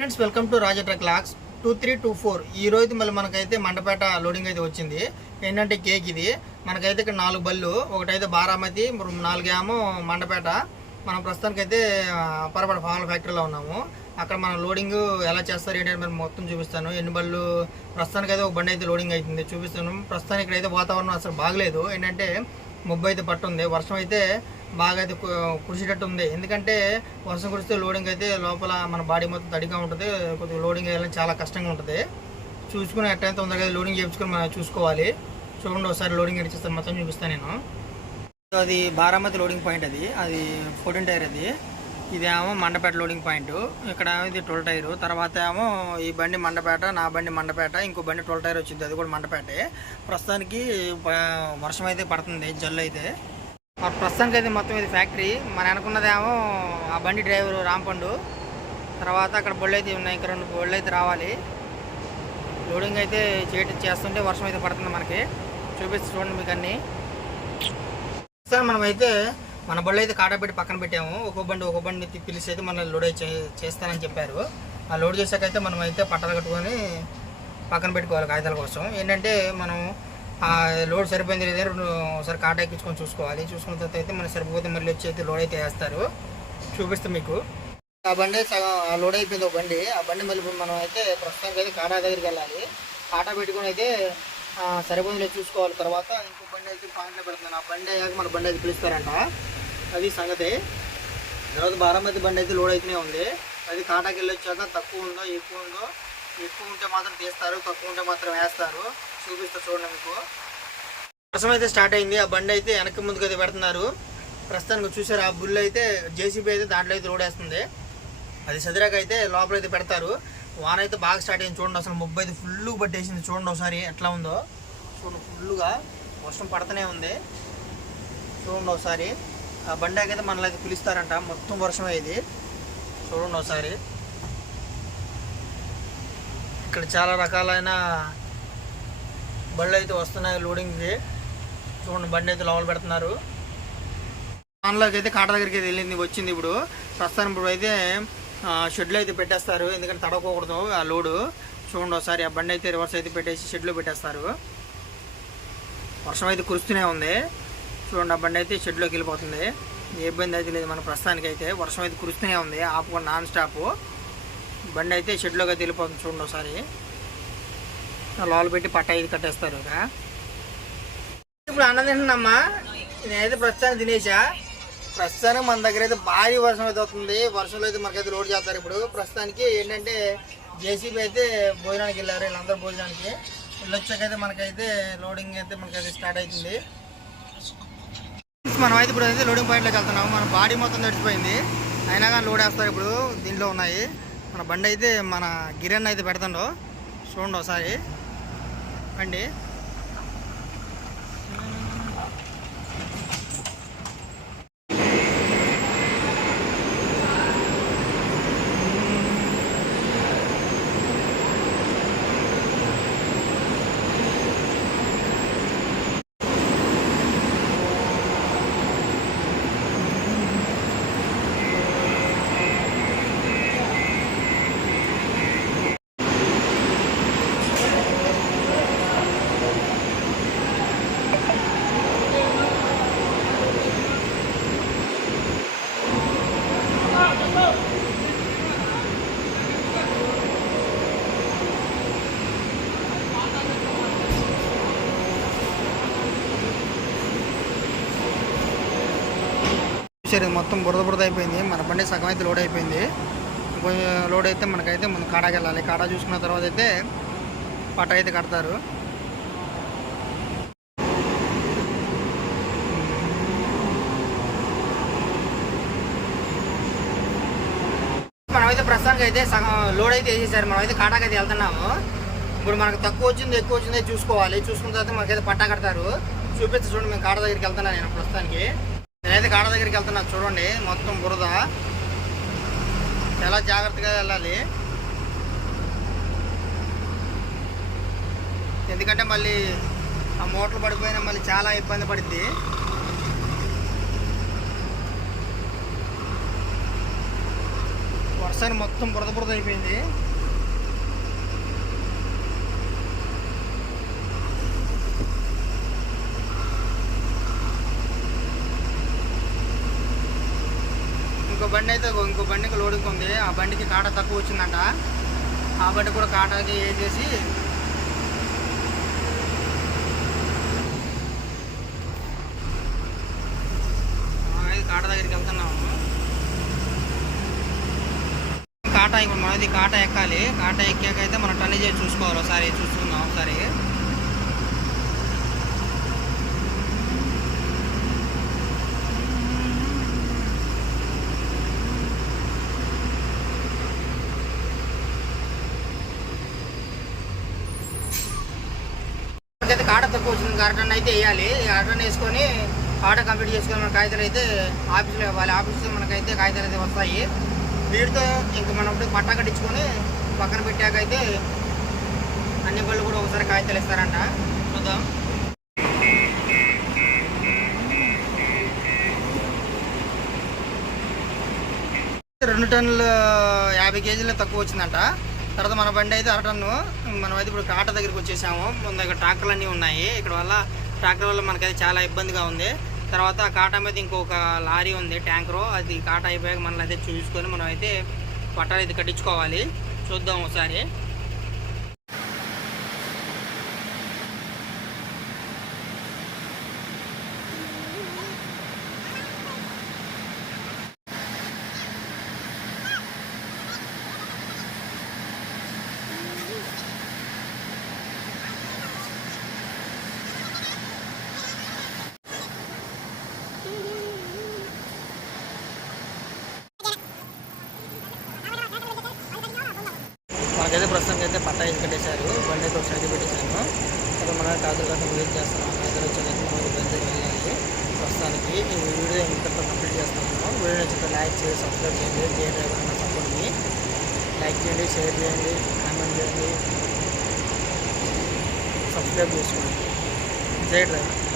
Friends welcome to Raja truck locks two three two four ఈ రోజు మళ్ళీ మనకైతే మండపేట లోడింగ్ అయితే వచ్చింది. ఏంటంటే కేక్ ఇది. మనకైతే ఇక్కడ నాలుగు బళ్ళు ఒకటైతే బారామతి నాలుగేమో మండపేట. మనం ప్రస్తుతానికైతే పరపడ ఫార్మల్ ఫ్యాక్టరీలో ఉన్నాము. అక్కడ మనం లోడింగ్ ఎలా చేస్తారు ఏంటంటే మేము మొత్తం చూపిస్తాను. ఎన్ని బళ్ళు ప్రస్తుతానికైతే ఒక బండి అయితే లోడింగ్ అవుతుంది చూపిస్తాను. ప్రస్తుతానికి ఇక్కడైతే వాతావరణం అసలు బాగలేదు. ఏంటంటే ముబ్బు అయితే పట్టుంది. వర్షం అయితే బాగా అయితే కురిసేటట్టు ఉంది. ఎందుకంటే వర్షం కురిస్తే లోడింగ్ అయితే లోపల మన బాడీ మొత్తం తడిగా ఉంటుంది. కొద్దిగా లోడింగ్ వేయాలని చాలా కష్టంగా ఉంటుంది. చూసుకుని ఎట్టయితే తొందరగా లోడింగ్ చేయించుకొని మనం చూసుకోవాలి. చూడండి ఒకసారి లోడింగ్ ఎడిచేస్తాను మొత్తం చూపిస్తాను నేను. అది బారామతి లోడింగ్ పాయింట్ అది. అది ఫోర్టీన్ టైర్ అది. ఇదేమో మండపేట లోడింగ్ పాయింట్ ఇక్కడ ఇది టోల్ టైర్ తర్వాత ఏమో ఈ బండి మండపేట నా బండి మండపేట ఇంకో బండి టోల్ టైర్ వచ్చింది. అది కూడా మండపేటే. ప్రస్తుతానికి వర్షం అయితే పడుతుంది జల్లు అయితే. ప్రస్తుతానికి అయితే మొత్తం ఇది ఫ్యాక్టరీ. మన అనుకున్నదేమో ఆ బండి డ్రైవరు రాంపండు. తర్వాత అక్కడ బళ్ళు అయితే ఉన్నాయి. ఇంకా రెండు బళ్ళు అయితే రావాలి. లోడింగ్ అయితే చేయటం చేస్తుంటే వర్షం అయితే పడుతుంది మనకి. చూపిస్తూ చూడండి మీకు అన్నీ. సార్ మనమైతే మన బళ్ళు అయితే కాటపెట్టి పక్కన పెట్టాము. ఒక్కో బండి ఒక్కో బండి అయితే పిలిచి అయితే మన లోడ్ అయితే చే- చేస్తానని చెప్పారు. ఆ లోడ్ చేసాకైతే మనం అయితే పట్టాలు కట్టుకొని పక్కన పెట్టుకోవాలి కాగితాల కోసం. ఏంటంటే మనం లోడ్ సరిపోయింది లేదా ఒకసారి కాటా ఎక్కించుకొని చూసుకోవాలి. చూసుకున్న తర్వాత అయితే మనకి సరిపోతే మళ్ళీ వచ్చి అయితే లోడ్ అయితే వేస్తారు. చూపిస్తాం మీకు. ఆ బండి సగం లోడ్ అయిపోయింది ఒక బండి. ఆ బండి మళ్ళీ మనం అయితే ప్రస్తుతానికి అయితే కాటా దగ్గరికి వెళ్ళాలి. కాటా పెట్టుకొని అయితే సరిపోయింది చూసుకోవాలి. తర్వాత ఇంకో బండి అయితే పాయింట్లో పెడుతున్నాను. ఆ బండి అయ్యాక మన బండి అయితే పిలుస్తారంట. అది సంగతి. తర్వాత బారామతి బండి అయితే లోడ్ అయితేనే ఉంది. అది కాటాకి వెళ్ళి వచ్చాక తక్కువ ఉందో ఎక్కువ ఉందో ఎక్కువ ఉంటే మాత్రం తీస్తారు. తక్కువ ఉంటే మాత్రం వేస్తారు. చూపిస్తా చూడండి మీకు. వర్షం అయితే స్టార్ట్ అయింది. ఆ బండి అయితే వెనక్కి ముందుకు అయితే పెడుతున్నారు. ప్రస్తుతానికి చూసారు ఆ బుల్ అయితే జేసీబీ అయితే దాంట్లో అయితే రోడేస్తుంది వేస్తుంది. అది సదిరాక అయితే లోపల అయితే పెడతారు. వాన అయితే బాగా స్టార్ట్ అయింది. చూడండి అసలు ముబ్బు అయితే ఫుల్ పట్టేసింది. చూడండి ఒకసారి ఎట్లా ఉందో. చూడండి ఫుల్గా వర్షం పడుతూనే ఉంది. చూడండి ఒకసారి. ఆ బండాకి అయితే మనల్ని అయితే పిలుస్తారంట. మొత్తం వర్షం అయ్యేది చూడండి ఒకసారి. ఇక్కడ చాలా రకాలైన బళ్ళు అయితే వస్తున్నాయి లోడింగ్కి చూడండి బండి అయితే లోపల పెడుతున్నారు. దానిలోకి అయితే కాట దగ్గరికి అయితే వెళ్ళింది వచ్చింది ఇప్పుడు. ప్రస్తుతానికి ఇప్పుడు అయితే షెడ్లు అయితే పెట్టేస్తారు. ఎందుకంటే తడవకూడదు ఆ లోడు. చూడండి ఒకసారి ఆ బండి అయితే రివర్స్ అయితే పెట్టేసి షెడ్లో పెట్టేస్తారు. వర్షం అయితే కురుస్తూనే ఉంది. చూడండి ఆ బండి అయితే షెడ్లోకి వెళ్ళిపోతుంది. ఏ ఇబ్బంది అయితే లేదు మన ప్రస్తుతానికి అయితే. వర్షం అయితే కురుస్తూనే ఉంది ఆపుకొని నాన్ స్టాప్ బండి అయితే షెడ్లోకి అయితే వెళ్ళిపోతుంది చూడండి ఒకసారి. లోపల పెట్టి పట్ట ఇది కట్టేస్తారు ఇప్పుడు అన్నం తింటున్నామ్మా. నేనైతే ప్రస్తుతానికి తినేసా. ప్రస్తుతానికి మన దగ్గర అయితే భారీ వర్షం అయితే వస్తుంది వర్షంలో అయితే మనకైతే లోడ్ చేస్తారు ఇప్పుడు. ప్రస్తుతానికి ఏంటంటే జేసీబీ అయితే భోజనానికి వెళ్ళారు. వీళ్ళందరూ భోజనానికి. వెళ్ళొచ్చాకైతే మనకైతే లోడింగ్ అయితే మనకైతే స్టార్ట్ అవుతుంది. మనం అయితే ఇప్పుడు అయితే లోడింగ్ పాయింట్లోకి వెళ్తున్నాము మన బాడీ మొత్తం తడిచిపోయింది అయినా కానీ లోడ్ వేస్తారు ఇప్పుడు. దీంట్లో ఉన్నాయి. మన బండి అయితే మన గిరణ్ అయితే పెడతాడు. చూడండి ఒకసారి. బండి సరే మొత్తం బురద బురద అయిపోయింది. మన బండి సగం అయితే లోడ్ అయిపోయింది. కొంచెం లోడ్ అయితే మనకైతే ముందు కాడాకి వెళ్ళాలి. కాడా చూసుకున్న తర్వాత అయితే పట్ట అయితే కడతారు. మనమైతే ప్రస్తుతానికి అయితే సగం లోడ్ అయితే వేసేసారు. మనమైతే కాటాకి అయితే వెళ్తున్నాము. ఇప్పుడు మనకు తక్కువ వచ్చింది ఎక్కువ వచ్చింది చూసుకోవాలి. చూసుకున్న తర్వాత మనకైతే పట్టా కడతారు. చూపిస్తే చూడండి మేము కాడ దగ్గరికి వెళ్తున్నాను నేను ప్రస్తుతానికి. నేనైతే కాడ దగ్గరికి వెళ్తున్నా. చూడండి మొత్తం బురద. చాలా జాగ్రత్తగా వెళ్ళాలి. ఎందుకంటే మళ్ళీ ఆ మోటార్లు పడిపోయినా మళ్ళీ చాలా ఇబ్బంది పడుద్ది. వర్షాన్ని మొత్తం బురద బురద అయిపోయింది. బండి అయితే ఇంకో బండికి లోడింగ్ ఉంది ఆ బండికి కాటా తక్కువ వచ్చిందంట. ఆ బండి కూడా కాటాకి వేసేసి కాట కాటా దగ్గరికి వెళ్తున్నాము. కాటా ఇప్పుడు మనది కాటా ఎక్కాలి. కాటా ఎక్కాక అయితే మనం టన్నేజ్ చూసుకోవాలి ఒకసారి చూసుకుందాం ఒకసారి. కాడ తక్కువ వచ్చింది. కాటన్ అయితే వేయాలి. కాటన్ వేసుకొని కాట కంప్లీట్ చేసుకొని మన కాగితాలు అయితే ఆఫీసులో ఇవ్వాలి. ఆఫీస్లో మనకైతే కాగితాలు అయితే వస్తాయి. వీటితో ఇంకా మనం ఇప్పుడు పట్టా కట్టించుకొని పక్కన పెట్టాక అయితే అన్ని బళ్ళు కూడా ఒకసారి కాగితాలు ఇస్తారంట. చూద్దాం. రెండు టన్నుల యాభై కేజీలు తక్కువ వచ్చిందంట. తర్వాత మన బండి అయితే అర మనమైతే మనం అయితే ఇప్పుడు కాట దగ్గరికి వచ్చేసాము. మన దగ్గర ట్రాక్టర్లు అన్నీ ఉన్నాయి. ఇక్కడ వల్ల ట్రాక్టర్ వల్ల మనకైతే చాలా ఇబ్బందిగా ఉంది. తర్వాత ఆ కాటా మీద ఇంకొక లారీ ఉంది ట్యాంకరు. అది కాటా అయిపోయాక మనల్ని అయితే చూసుకొని మనం అయితే పట్టాలు అయితే కట్టించుకోవాలి. చూద్దాం ఒకసారి. మనకైతే ప్రస్తుతానికి అయితే పట్టా ఇది కట్టేశారు బండి అయితే ఒక సైడ్ పెట్టేశాను. ఇక్కడ మనం కాదు కాదు వెయిట్ చేస్తున్నాం. ఇద్దరు వచ్చేది మనం బండి వెళ్ళాలి. ప్రస్తుతానికి ఈ వీడియో ఇంతతో కంప్లీట్ చేస్తున్నాము వీడియో నచ్చితే లైక్ చేసి సబ్స్క్రైబ్ చేయండి జే డ్రైవర్ అన్న సపోర్ట్ని లైక్ చేయండి షేర్ చేయండి కామెంట్ చేయండి. సబ్స్క్రైబ్ చేసుకోండి. జై డ్రైవర్.